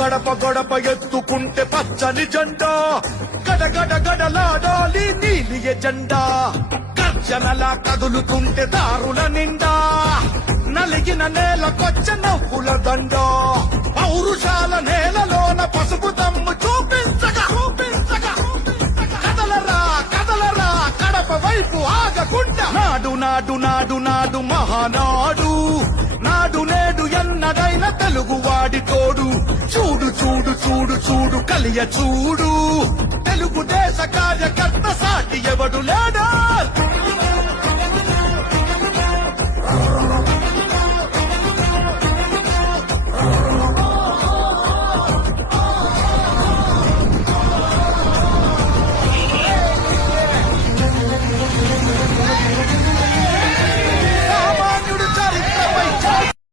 గడప గడప ఎత్తుకుంటే పచ్చని జెండా గడగడ గడలాడాలి నీలి ఎజెండా గర్జనలా కదులుతుంటే దారుల నిండా నలిగిన నేలకొచ్చ నవ్వుల దండ పౌరుషాల నేలలోన పసుపు దమ్ము చూపించగా కదలరా కదలరా కడప వైపు ఆగకుండా నాడు నాడు నాడు నాడు మహానాడు నాడు నేడు ఎన్నడైన తెలుగువాడి తోడు చూడు చూడు చూడు చూడు కలియ చూడు తెలుగుదేశ కార్యకర్త సాటి ఎవడు లేడా